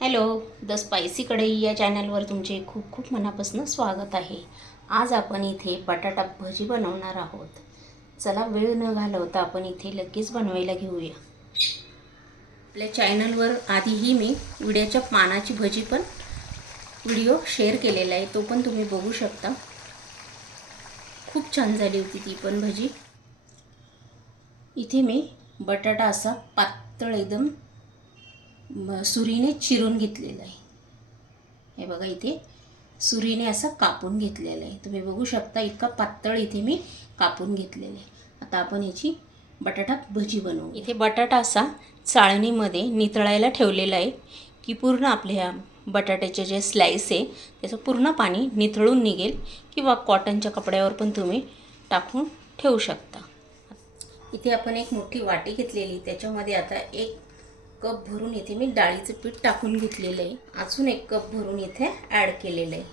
Hello the spicy कढई या चॅनलवर तुमचे खूप खूप मनापासून स्वागत आहे. आज आपण इथे बटाटा भजी बनवणार आहोत. चला वेळ न घालवता आपण इथे लगेच बनवायला घेऊया. आपल्या चॅनलवर आधीही मी विड्याच्या पानाची भजी पण व्हिडिओ शेअर केलेला आहे तो पण तुम्ही बघू शकता. खूप छान झाली होती ती पण भजी. इथे मी बटाटा असा पातळ एकदम सुरीने चिरून घेतलेला आहे. हे बघा इथे सुरीने असं कापून घेतलेलं आहे. तुम्ही बघू शकता इतका पातळ इथे मी कापून घेतलेलं आहे. आता आपण याची बटाटा भजी बनवू. इथे बटाटा असा चाळणीमध्ये नितळायला ठेवलेला आहे की पूर्ण आपल्या बटाट्याचे जे स्लाईस आहे त्याचं पूर्ण पाणी निथळून निघेल किंवा कॉटनच्या कपड्यावर पण तुम्ही टाकून ठेवू शकता. इथे आपण एक मोठी वाटी घेतलेली त्याच्यामध्ये आता एक कप भरून इथे मी डाळीचं पीठ टाकून घेतलेलं आहे. अजून एक कप भरून इथे ॲड केलेलं आहे.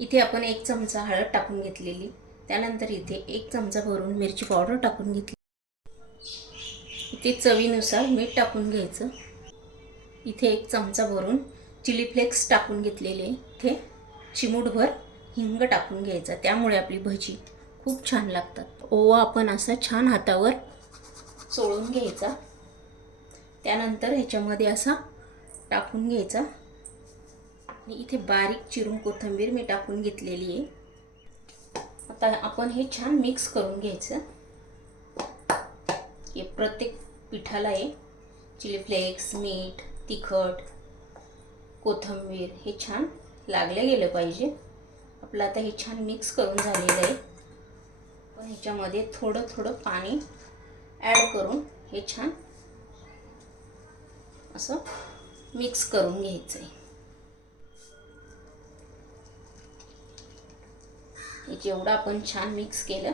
इथे आपण एक चमचा हळद टाकून घेतलेली. त्यानंतर इथे एक चमचा भरून मिरची पावडर टाकून घेतली. इथे चवीनुसार मीठ टाकून घ्यायचं. इथे एक चमचा भरून चिली फ्लेक्स टाकून घेतलेले इथे चिमूटभर हिंग टाकून घ्यायचा. त्यामुळे आपली भजी खूप छान लागतात. ओवा आपण असा छान हातावर चोळून घ्यायचा. त्यानंतर ह्याच्यामध्ये असा टाकून घ्यायचा. आणि इथे बारीक चिरून कोथिंबीर मी टाकून घेतलेली आहे. आता आपण हे छान मिक्स करून घ्यायचं. हे प्रत्येक पिठाला आहे. चिली फ्लेक्स मीठ तिखट कोथिंबीर हे छान लागलं गेलं पाहिजे. आपलं आता हे छान मिक्स करून झालेलं आहे. पण ह्याच्यामध्ये थोडं थोडं पाणी ॲड करून हे छान असं मिक्स करून घ्यायचं आहे जेवढं आपण छान मिक्स केलं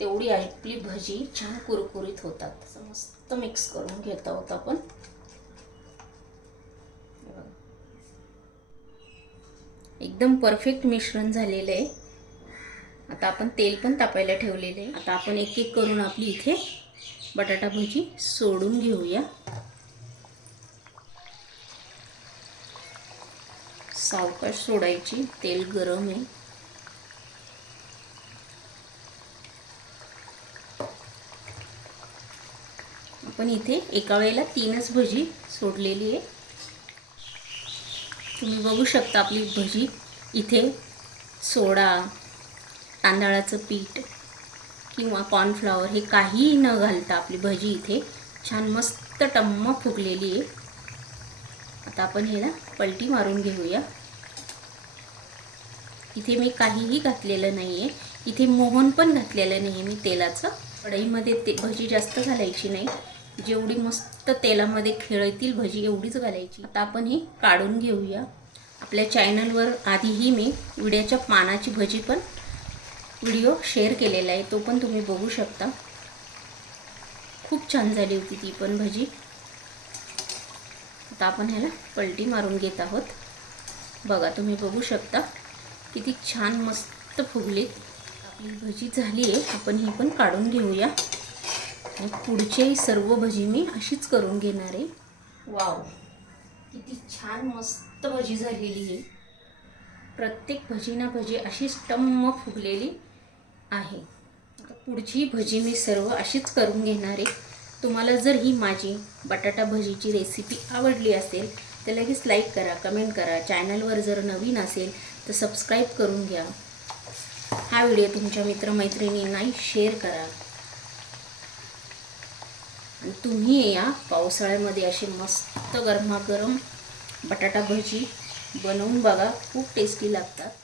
तेवढी आपली भजी छान कुरकुरीत होतात. मस्त मिक्स करून घेत आहोत आपण. एकदम परफेक्ट मिश्रण झालेलं आहे. आता आपण तेल पण तापायला ठेवलेलं आहे. आता आपण एक एक करून आपली इथे बटाटा भजी सोडून घेऊया. सावकाश सोडायची. तेल गरम आहे. आपण इथे एका वेळेला तीनच भजी सोडलेली आहे. तुम्ही बघू शकता आपली भजी इथे सोडा तांदळाचं पीठ किंवा कॉर्नफ्लॉवर हे काहीही न घालता आपली भजी इथे छान मस्त टम्म फुगलेली आहे. आता आपण ह्याला पलटी मारून घेऊया. इथे मी काहीही घातलेलं नाही आहे इथे मोहन पण घातलेलं नाही आहे मी तेलाचं. कढईमध्ये ते भजी जास्त घालायची नाही. जेवढी मस्त तेलामध्ये खेळतील भजी एवढीच घालायची. आता आपण ही काढून घेऊया. आपल्या चॅनलवर आधीही मी विड्याच्या पानाची भजी पण व्हिडिओ शेअर केलेला आहे. तो पण तुम्ही बघू शकता. खूप छान झाली होती ती पण भजी. आता आपण ह्याला पलटी मारून घेत आहोत. बघा तुम्ही बघू शकता किती छान मस्त फुगली. आपली भजी झाली आहे. आपण ही पण काढून घेऊया. आणि पुढच्याही सर्व भजी मी अशीच करून घेणार आहे. वाव किती छान मस्त भजी झालेली आहे प्रत्येक भजी ना भजी अशीच टम्म फुगलेली आहे. आता पुढची भजी मी सर्व अशीच करून घेणार आहे. तुम्हाला जर ही माझी बटाटा भजीची रेसिपी आवडली असेल तर लगेच लाईक करा कमेंट करा. चॅनलवर जर नवीन असेल तर सबस्क्राईब करून घ्या. हा व्हिडिओ तुमच्या मित्रमैत्रिणींनाही शेअर करा. आणि तुम्ही या पावसाळ्यामध्ये असे मस्त गरमागरम बटाटा भजी बनवून बघा. खूप टेस्टी लागतात.